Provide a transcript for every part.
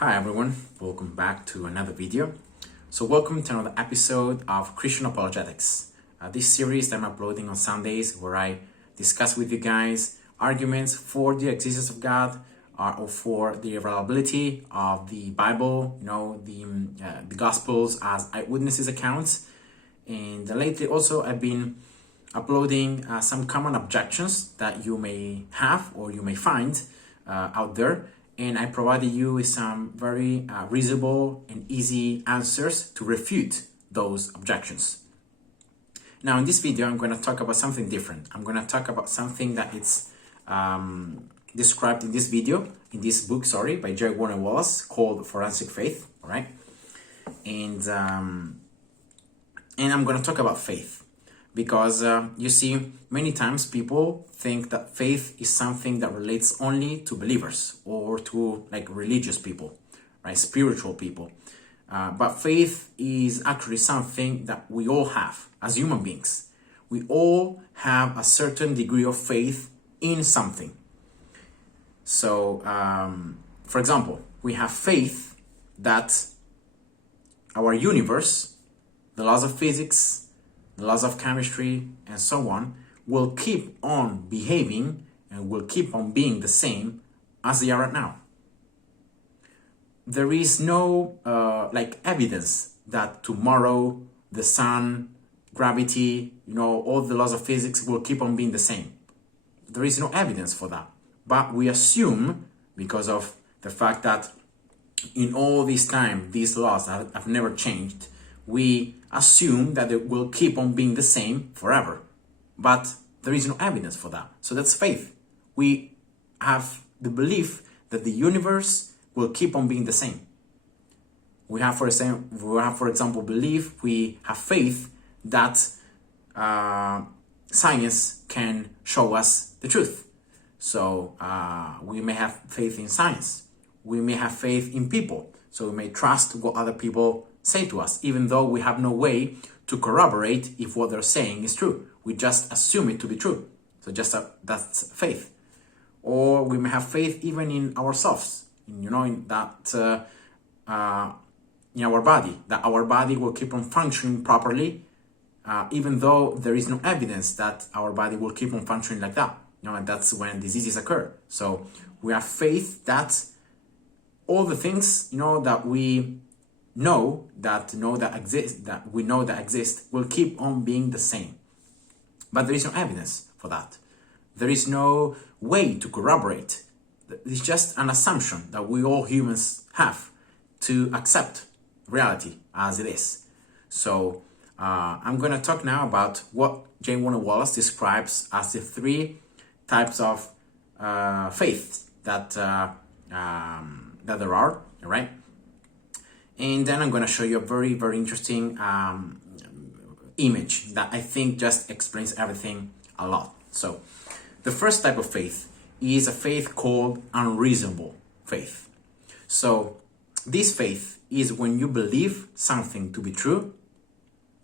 Hi everyone, welcome back to another video. So welcome to another episode of Christian Apologetics. This series that I'm uploading on Sundays where I discuss with you guys arguments for the existence of God or for the reliability of the Bible, the Gospels as eyewitnesses accounts. And lately also I've been uploading some common objections that you may have or you may find out there. And I provided you with some very reasonable and easy answers to refute those objections. Now in this video, I'm going to talk about something different. I'm going to talk about something that it's described in this book, by J.Warner Wallace called Forensic Faith, all right? And I'm going to talk about faith because you see, many times people think that faith is something that relates only to believers or to like religious people, right? Spiritual people. But faith is actually something that we all have as human beings. We all have a certain degree of faith in something. So, for example, we have faith that our universe, the laws of physics, the laws of chemistry, and so on, will keep on behaving and will keep on being the same as they are right now. There is no evidence that tomorrow the sun, gravity, all the laws of physics will keep on being the same. There is no evidence for that. But we assume, because of the fact that in all this time, these laws have never changed, we assume that it will keep on being the same forever. But there is no evidence for that. So that's faith. We have the belief that the universe will keep on being the same. We have, for example, we have faith that science can show us the truth. So we may have faith in science. We may have faith in people. So we may trust what other people say to us, even though we have no way to corroborate if what they're saying is true. We just assume it to be true. So that's faith. Or we may have faith even in ourselves, in our body, that our body will keep on functioning properly, even though there is no evidence that our body will keep on functioning like that. And that's when diseases occur. So we have faith that all the things, that we know that exist will keep on being the same. But there is no evidence for that. There is no way to corroborate. It's just an assumption that we all humans have to accept reality as it is. So I'm going to talk now about what J.Warner Wallace describes as the three types of faith that there are, right? And then I'm going to show you a very, very interesting image that I think just explains everything a lot. So the first type of faith is a faith called unreasonable faith. So this faith is when you believe something to be true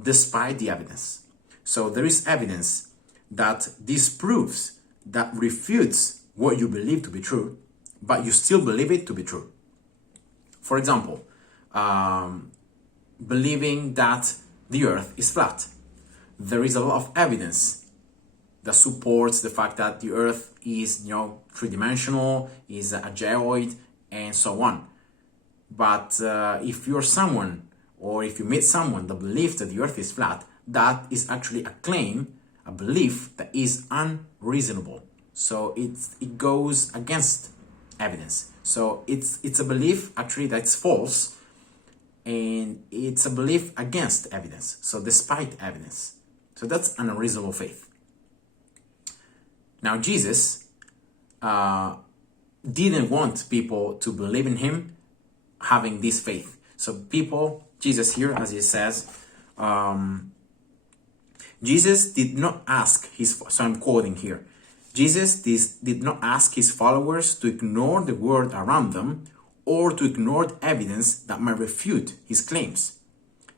despite the evidence. So there is evidence that disproves, that refutes what you believe to be true, but you still believe it to be true. For example, believing that the earth is flat. There is a lot of evidence that supports the fact that the earth is, three-dimensional, is a geoid, and so on. But if you're someone, or if you meet someone that believes that the earth is flat, that is actually a claim, a belief that is unreasonable. So it goes against evidence. So it's a belief actually that's false, and it's a belief against evidence. So despite evidence. So that's an unreasonable faith. Now Jesus didn't want people to believe in him having this faith. So Jesus here, as he says, Jesus did not ask so I'm quoting here, Jesus did not ask his followers to ignore the world around them or to ignore the evidence that might refute his claims.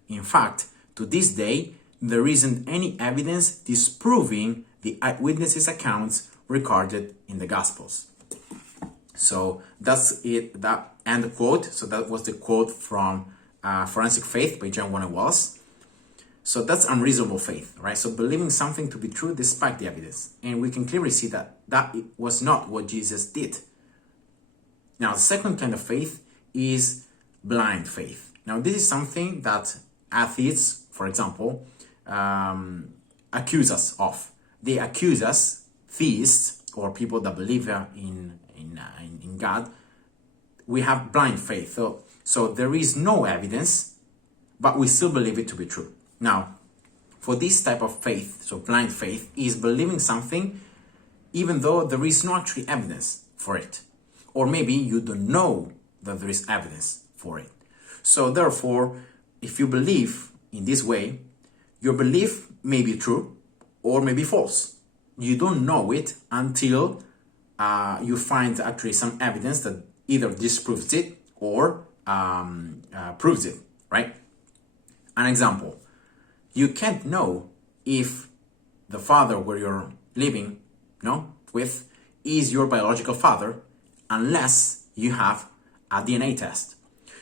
In fact, to this day, there isn't any evidence disproving the eyewitnesses' accounts recorded in the Gospels. So that's it, that end quote. So that was the quote from Forensic Faith by J.Warner Wallace. So that's unreasonable faith, right? So believing something to be true despite the evidence. And we can clearly see that that was not what Jesus did. Now, the second kind of faith is blind faith. Now, this is something that atheists, for example, accuse us of. They accuse us, theists, or people that believe in God, we have blind faith. So there is no evidence, but we still believe it to be true. Now, for this type of faith, so blind faith, is believing something even though there is no actually evidence for it. Or maybe you don't know that there is evidence for it. So therefore, if you believe in this way, your belief may be true or may be false. You don't know it until you find actually some evidence that either disproves it or proves it, right? An example. You can't know if the father where you're living with is your biological father unless you have a DNA test.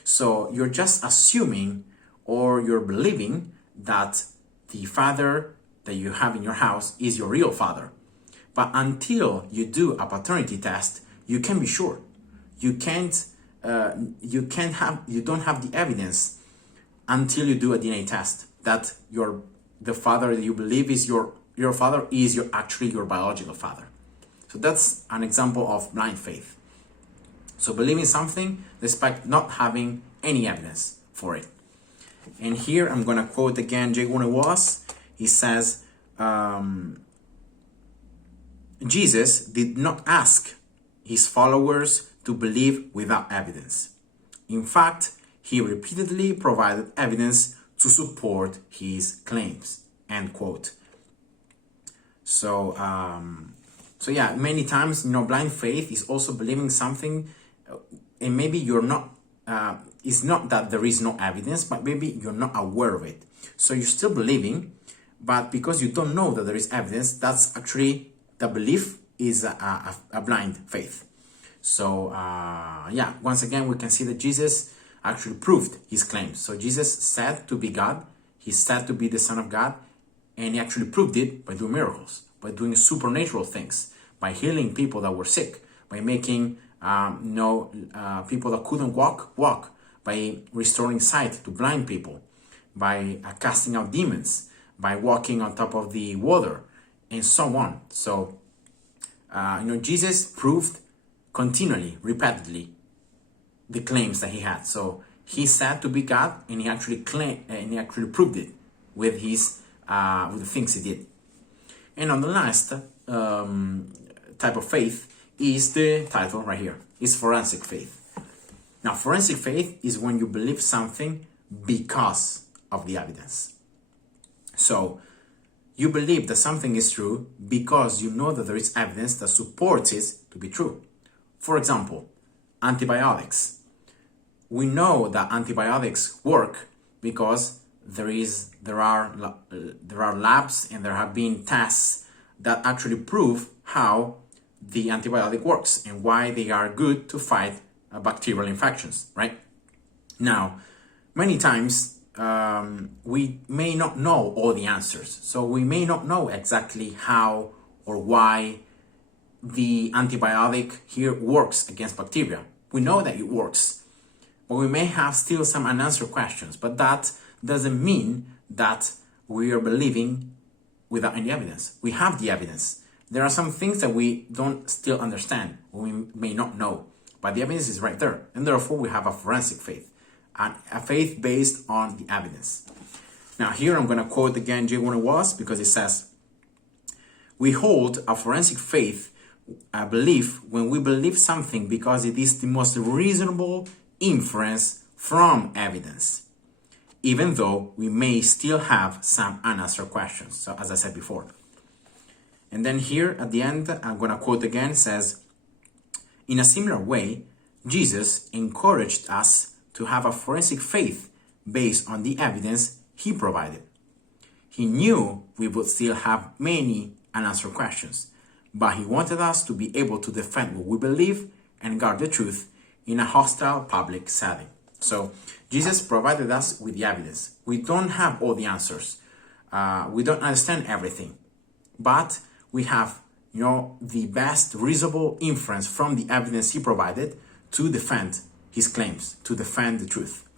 So you're just assuming or you're believing that the father that you have in your house is your real father. But until you do a paternity test, you can be sure. You don't have the evidence until you do a DNA test that the father that you believe is your father is actually your biological father. So that's an example of blind faith. So believing something despite not having any evidence for it. And here I'm going to quote again J.Warner Wallace. He says, Jesus did not ask his followers to believe without evidence. In fact, he repeatedly provided evidence to support his claims. End quote. So yeah, many times, blind faith is also believing something, and maybe you're not, it's not that there is no evidence, but maybe you're not aware of it. So you're still believing, but because you don't know that there is evidence, that's actually, the belief is a blind faith. So yeah, once again, we can see that Jesus actually proved his claims. So Jesus said to be God, he said to be the Son of God, and he actually proved it by doing miracles, by doing supernatural things, by healing people that were sick, by making people that couldn't walk, by restoring sight to blind people, by casting out demons, by walking on top of the water, and so on. So, Jesus proved continually, repeatedly, the claims that he had. So he said to be God, and he actually proved it with with the things he did. And on the last type of faith is the title right here. It's forensic faith. Now, forensic faith is when you believe something because of the evidence. So you believe that something is true because you know that there is evidence that supports it to be true. For example, antibiotics. We know that antibiotics work because there are labs and there have been tests that actually prove how the antibiotic works and why they are good to fight bacterial infections, right? Now, many times we may not know all the answers. So we may not know exactly how or why the antibiotic here works against bacteria. We know that it works, but we may have still some unanswered questions, but that doesn't mean that we are believing without any evidence. We have the evidence. There are some things that we don't still understand, or we may not know, but the evidence is right there. And therefore we have a forensic faith, and a faith based on the evidence. Now here I'm going to quote again J.Warner Wallace, because it says, we hold a forensic faith, a belief, when we believe something because it is the most reasonable inference from evidence, even though we may still have some unanswered questions. So as I said before. And then here at the end, I'm going to quote again, says, in a similar way, Jesus encouraged us to have a forensic faith based on the evidence he provided. He knew we would still have many unanswered questions, but he wanted us to be able to defend what we believe and guard the truth in a hostile public setting. So Jesus provided us with the evidence. We don't have all the answers. We don't understand everything, but we have, the best reasonable inference from the evidence he provided to defend his claims, to defend the truth.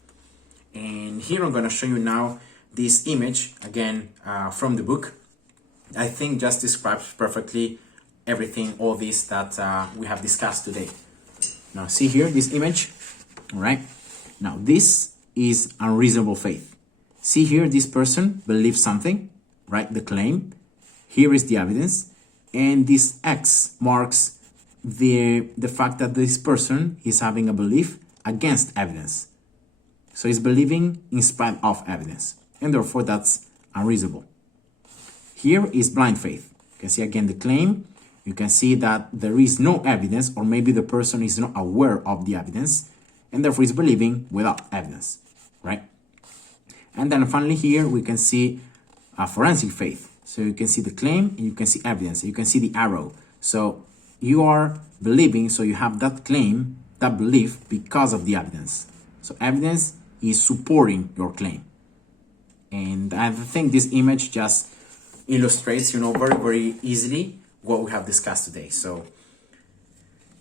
And here I'm going to show you now this image, again, from the book. I think just describes perfectly everything, all this that we have discussed today. Now, see here, this image, all right? Now, this is unreasonable faith. See here, this person believes something, right? The claim. Here is the evidence. And this X marks the fact that this person is having a belief against evidence. So he's believing in spite of evidence. And therefore, that's unreasonable. Here is blind faith. You can see again the claim. You can see that there is no evidence, or maybe the person is not aware of the evidence, and therefore is believing without evidence, right? And then finally here we can see a forensic faith. So you can see the claim and you can see evidence. You can see the arrow. So you are believing, so you have that claim, that belief because of the evidence. So evidence is supporting your claim. And I think this image just illustrates, very, very easily what we have discussed today. So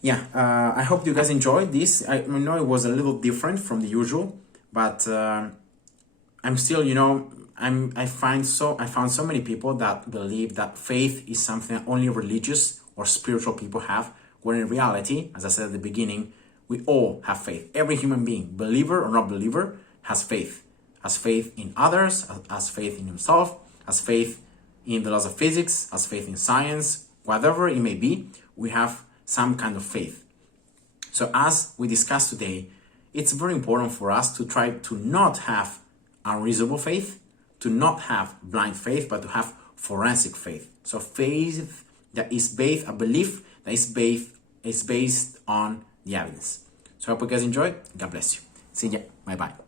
yeah, I hope you guys enjoyed this. I know it was a little different from the usual, but I'm still, I found so many people that believe that faith is something that only religious or spiritual people have, when in reality, as I said at the beginning, we all have faith. Every human being, believer or not believer, has faith in others, has faith in himself, has faith in the laws of physics, has faith in science, whatever it may be, we have some kind of faith. So as we discussed today, it's very important for us to try to not have unreasonable faith, to not have blind faith, but to have forensic faith. So faith that is based, a belief that is based on the evidence. So I hope you guys enjoyed. God bless you. See ya. Bye-bye.